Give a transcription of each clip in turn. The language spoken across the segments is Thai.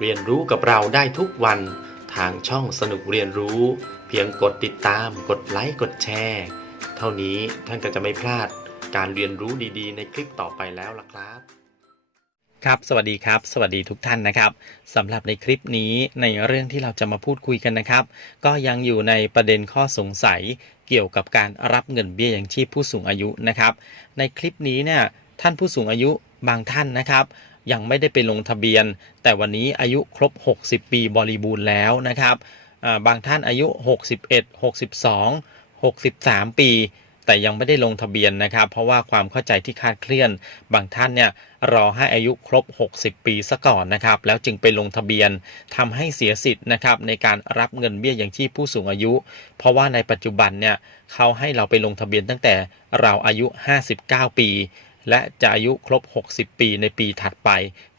เรียนรู้กับเราได้ทุกวันทางช่องสนุกเรียนรู้ เพียงกดติดตาม กดไลค์กดแชร์ เท่านี้ท่านก็จะไม่พลาดการเรียนรู้ดีๆ ในคลิปต่อไปแล้วล่ะครับ ครับ สวัสดีครับ สวัสดีทุกท่านนะครับสำหรับในคลิปนี้ในเรื่องที่เราจะมาพูดคุยกันนะครับ ก็ยังอยู่ในประเด็นข้อสงสัยเกี่ยวกับการรับเงินเบี้ยยังชีพผู้สูงอายุนะครับ ในคลิปนี้เนี่ยท่านผู้สูงอายุบางท่านนะครับ ยังไม่ได้ไปลงทะเบียน แต่วันนี้อายุครบ 60 ปีบริบูรณ์แล้วนะครับบางท่านอายุ 61 62 63 ปี แต่ยังไม่ได้ลงทะเบียนนะครับ เพราะว่าความเข้าใจที่คาดเคลื่อน บางท่านเนี่ยรอให้อายุครบ 60 ปีซะก่อนนะครับ แล้วจึงไปลงทะเบียนทำให้เสียสิทธิ์นะครับในการรับเงินเบี้ยยังชีพผู้สูงอายุ เพราะว่าในปัจจุบันเนี่ยเขาให้เราไปลงทะเบียนตั้งแต่เราอายุ 59 ปี และจะอายุครบ 60 ปีในปีถัดไป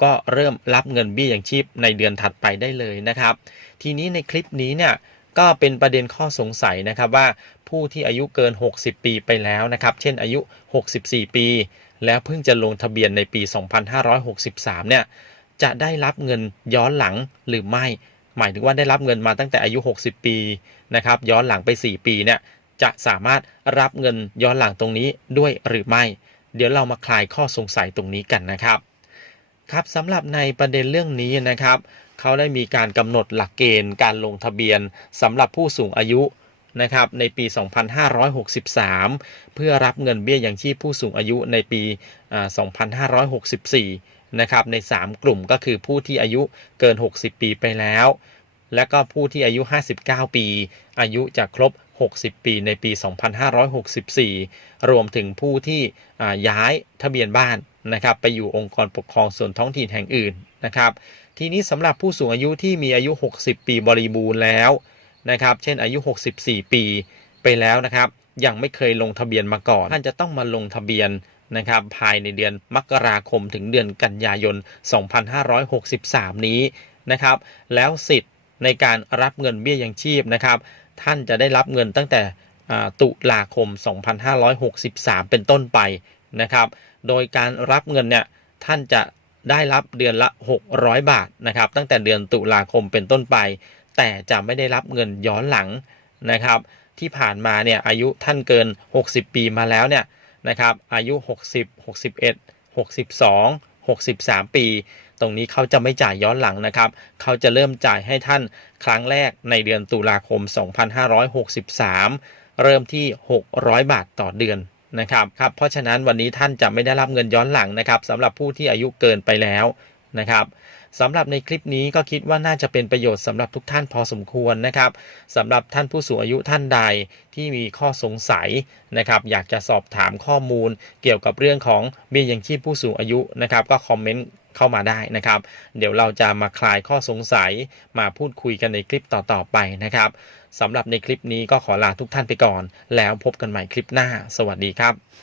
ก็เริ่มรับเงินเบี้ยยังชีพในเดือนถัดไปได้เลยนะครับ ทีนี้ในคลิปนี้เนี่ยก็เป็นประเด็นข้อสงสัยนะครับว่าผู้ที่อายุเกิน 60 ปีไปแล้วนะครับ เช่นอายุ 64 ปี แล้วเพิ่งจะลงทะเบียนในปี 2563 เนี่ยจะได้รับเงินย้อนหลังหรือไม่ หมายถึงว่าได้รับเงินมาตั้งแต่อายุ 60 ปีนะครับย้อนหลังไป 4 ปีเนี่ยจะสามารถรับเงินย้อนหลังตรงนี้ด้วยหรือไม่ เดี๋ยวเรามาคลายข้อสงสัยตรงนี้กันนะครับ ครับสำหรับในประเด็นเรื่องนี้นะครับ เขาได้มีการกำหนดหลักเกณฑ์การลงทะเบียนสำหรับผู้สูงอายุนะครับในปี 2563 เพื่อรับเงินเบี้ยยังชีพผู้สูงอายุในปี 2564 นะครับ ใน 3 กลุ่มก็คือผู้ที่อายุเกิน 60 ปีไปแล้ว และก็ผู้ที่อายุ 59 ปี อายุจะครบ 60 ปีในปี 2564 รวมถึงผู้ที่ย้ายทะเบียนบ้านนะครับไปอยู่องค์กรปกครองส่วนท้องถิ่นแห่งอื่นนะครับ ทีนี้สำหรับผู้สูงอายุที่มีอายุ 60 ปีบริบูรณ์แล้วนะครับเช่นอายุ 64 ปีไปแล้วนะครับ ยังไม่เคยลงทะเบียนมาก่อน ท่านจะต้องมาลงทะเบียนนะครับภายในเดือนมกราคมถึงเดือนกันยายน 2563 นี้นะครับ แล้วสิทธิ์ในการรับเงินเบี้ยยังชีพนะครับ ท่านจะได้รับเงินตั้งแต่ตุลาคม 2563 เป็นต้นไปนะครับ โดยการรับเงินเนี่ยท่านจะได้รับเดือนละ 600 บาทนะครับ ตั้งแต่เดือนตุลาคมเป็นต้นไป แต่จะไม่ได้รับเงินย้อนหลังนะครับ ที่ผ่านมาเนี่ยอายุท่านเกิน 60 ปีมาแล้วเนี่ยนะครับอายุ 60 61 62 63 ปี ตรงนี้เขาจะไม่จ่ายย้อนหลังนะครับ เขาจะเริ่มจ่ายให้ท่านครั้งแรกในเดือนตุลาคม 2563 เริ่มที่ 600 บาทต่อเดือนนะครับครับ เพราะฉะนั้นวันนี้ท่านจะไม่ได้รับเงินย้อนหลังนะครับสำหรับผู้ที่อายุเกินไปแล้วนะครับสำหรับในคลิปนี้ก็คิดว่าน่าจะเป็นประโยชน์สำหรับทุกท่านพอสมควรนะครับสำหรับท่านผู้สูงอายุท่านใดที่มีข้อสงสัยนะครับ อยากจะสอบถามข้อมูลเกี่ยวกับเรื่องของเบี้ยยังชีพผู้สูงอายุนะครับ ก็คอมเมนต์ เข้ามาได้นะครับ เดี๋ยวเราจะมาคลายข้อสงสัยมาพูดคุยกันในคลิปต่อๆไปนะครับสำหรับในคลิปนี้ก็ขอลาทุกท่านไปก่อน แล้วพบกันใหม่คลิปหน้า สวัสดีครับ